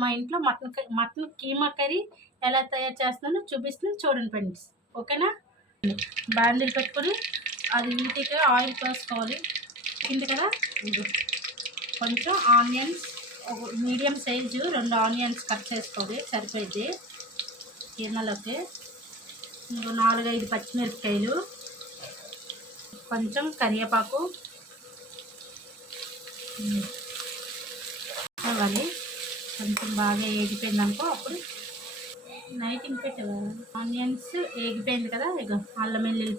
మా ఇంట్లో mutton keema curry ఎలా తయారు చేస్తున్నానో చూపిస్తున్నాను, చూడండి ఫ్రెండ్స్. ఓకేనా? బాండిల్ పెట్టుకొని అది ఇంటికి ఆయిల్ పోసుకోవాలి. కింద కదా కొంచెం onions, medium size 2 onions cut చేసుకోవాలి, సరిపోయింది కీమాలోకి. ఇంకో 4-5 పచ్చిమిరపకాయలు, కొంచెం కరివేపాకు ఇవ్వాలి. కొంచెం బాగా ఏగిపోయిందనుకో అప్పుడు నైటింగ్ పెట్టాలి. ఆనియన్స్ ఏగిపోయింది కదా, ఇక అల్లం వెల్లుల్లి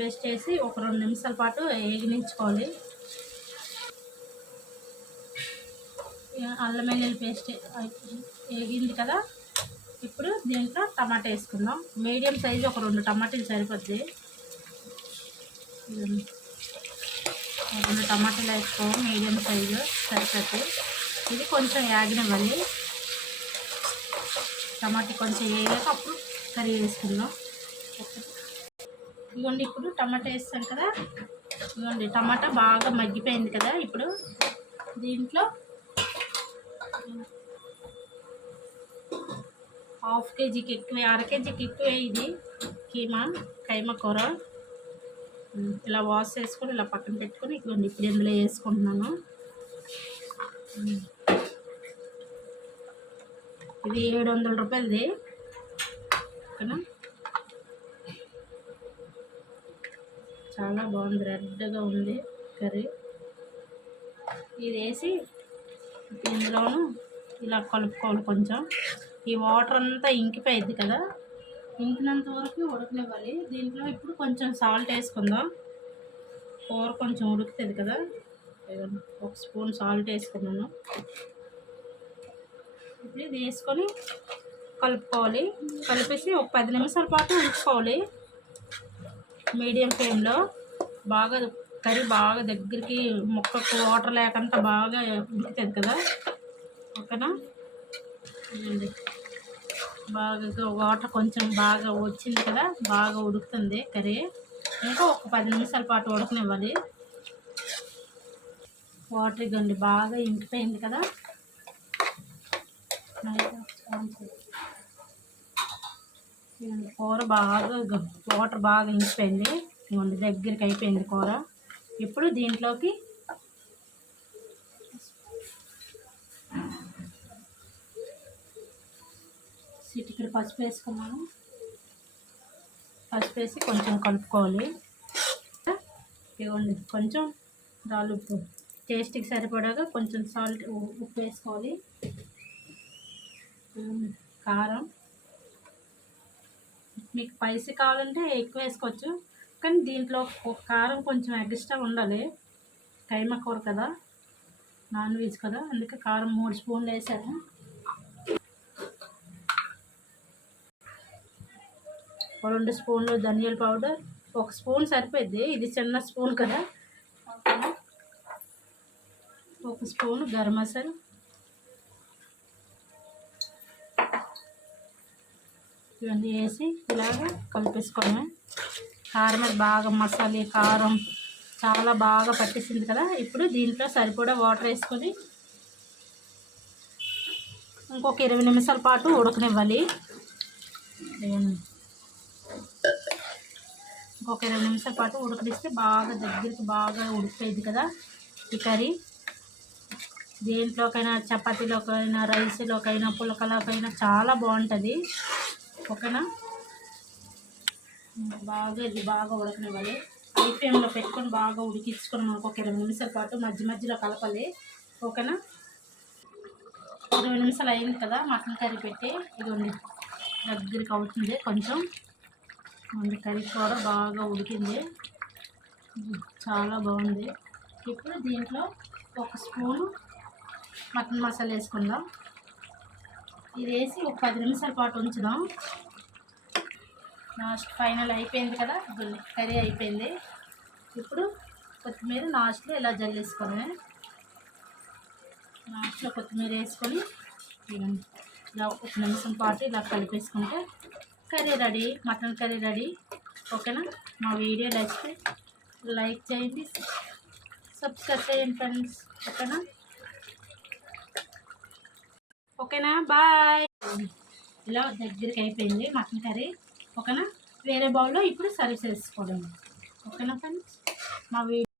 పేస్ట్ వేసి ఒక 2 నిమిషాల పాటు ఏగినించుకోవాలి. అల్లం వెల్లుల్లి పేస్ట్ ఏగింది కదా, ఇప్పుడు దీంట్లో టమాటా వేసుకుందాం. మీడియం సైజు ఒక 2 టమాటాలు సరిపోద్ది. 2 టమాటాలు వేసుకోవాలి, మీడియం సైజు సరిపోద్ది. ఇది కొంచెం యాగనివ్వాలి. టమాటా కొంచెం వేయలేక అప్పుడు కర్రీ వేసుకుందాం. ఇదిగోండి, ఇప్పుడు టమాటా వేస్తాను కదా, ఇదిగోండి టమాటా బాగా మగ్గిపోయింది కదా. ఇప్పుడు దీంట్లో 1/2 కేజీకి ఎక్కువ, 1/2 కేజీకి ఎక్కువ ఇది కైమా కూర. ఇలా వాష్ చేసుకొని ఇలా పక్కన పెట్టుకొని ఇదిగోండి ఇప్పుడు ఇందులో వేసుకుంటున్నాను. ఇది 700 రూపాయలది. ఓకేనా? చాలా బాగుంది, రెడ్గా ఉంది కర్రీ. ఇది వేసి ఇందులోనూ ఇలా కలుపుకోవాలి. కొంచెం ఈ వాటర్ అంతా ఇంకిపోయింది కదా, ఇంకినంత వరకు ఉడకనివ్వాలి. దీంట్లో ఇప్పుడు కొంచెం సాల్ట్ వేసుకుందాం. కూర కొంచెం ఉడుకుతుంది కదా, 1 స్పూన్ సాల్ట్ వేసుకున్నాను. ఇప్పుడు ఇది వేసుకొని కలుపుకోవాలి. కలిపేసి ఒక 10 నిమిషాల పాటు ఉడుకోవాలి మీడియం ఫ్లేమ్లో. బాగా కర్రీ బాగా దగ్గరికి ముక్కకు వాటర్ లేకుండా బాగా ఉడుకుతుంది కదా. ఓకేనా? బాగా వాటర్ కొంచెం బాగా వచ్చింది కదా, బాగా ఉడుకుతుంది కర్రీ. ఇంకా ఒక 10 నిమిషాల పాటు ఉడకనివ్వాలి. వాటర్ ఇవ్వండి బాగా ఇంకిపోయింది కదా. కూర బాగా వాటర్ బాగా ఇంకిపోయింది, ఇవ్వండి దగ్గరికి అయిపోయింది కూర. ఇప్పుడు దీంట్లోకి చిటికెడు పసుపు వేసుకున్నాను. పసుపు వేసి కొంచెం కలుపుకోవాలి. ఇవ్వండి కొంచెం ఉప్పు, టేస్ట్కి సరిపడాగా కొంచెం ఉప్పు వేసుకోవాలి. కారం మీకు స్పైసీ కావాలంటే ఎక్కువ వేసుకోవచ్చు, కానీ దీంట్లో కారం కొంచెం ఎక్స్ట్రా ఉండాలి. కైమా కూర కదా, నాన్ వెజ్ కదా, అందుకే కారం 3 స్పూన్లు వేసాను. ఒక 2 స్పూన్లు ధనియాల పౌడర్, 1 స్పూన్ సరిపోద్ది, ఇది చిన్న స్పూన్ కదా. 1 స్పూన్ గరం మసాలా, ఇవన్నీ వేసి ఇలాగ కలిపేసుకోవడమే. కారం అది బాగా మసాలా కారం చాలా బాగా పట్టేసింది కదా. ఇప్పుడు దీంట్లో సరిపడా వాటర్ వేసుకొని ఇంకొక 20 నిమిషాల పాటు ఉడకనివ్వాలి. ఇంకొక 20 నిమిషాల పాటు ఉడకనిస్తే బాగా దగ్గరికి బాగా ఉడికిపోయింది కదా ఈ కర్రీ. దేంట్లోకైనా, చపాతీలోకైనా, రైస్లోకైనా, పులకలోకైనా చాలా బాగుంటుంది. ఓకేనా? ఇది బాగా ఉడకనివ్వాలి. హై ఫ్లేమ్లో పెట్టుకొని బాగా ఉడికించుకొని మనకు ఒక 20 నిమిషాల పాటు మధ్యలో కలపాలి. ఓకేనా? 20 నిమిషాలు అయింది కదా మటన్ కర్రీ పెట్టి, ఇదిగోండి దగ్గరికి అవుతుంది కొంచెం. కర్రీ కూడా బాగా ఉడికింది, చాలా బాగుంది. ఇప్పుడు దీంట్లో 1 స్పూను మటన్ మసాలా వేసుకుందాం. ఇది వేసి ఒక 10 నిమిషాల పాటు ఉంచుదాం. లాస్ట్ ఫైనల్ అయిపోయింది కదా, కర్రీ అయిపోయింది. ఇప్పుడు కొత్తిమీర లాస్ట్లో ఇలా జల్లేసుకోవడమే. లాస్ట్లో కొత్తిమీర వేసుకొని ఇలా 1 నిమిషం పాటు ఇలా కలిపేసుకుంటే curry ready, mutton curry ready. ఓకేనా? మా వీడియో నచ్చితే లైక్ చేయండి, సబ్స్క్రైబ్ చేయండి ఫ్రెండ్స్. ఓకేనా? ఓకేనా, బాయ్. ఇలా దగ్గరికి అయిపోయింది మటన్ కర్రీ. ఓకేనా, వేరే బౌల్లో ఇప్పుడు సర్వ్ చేసుకోవడం. ఓకేనా ఫ్రెండ్స్, మా వీడియో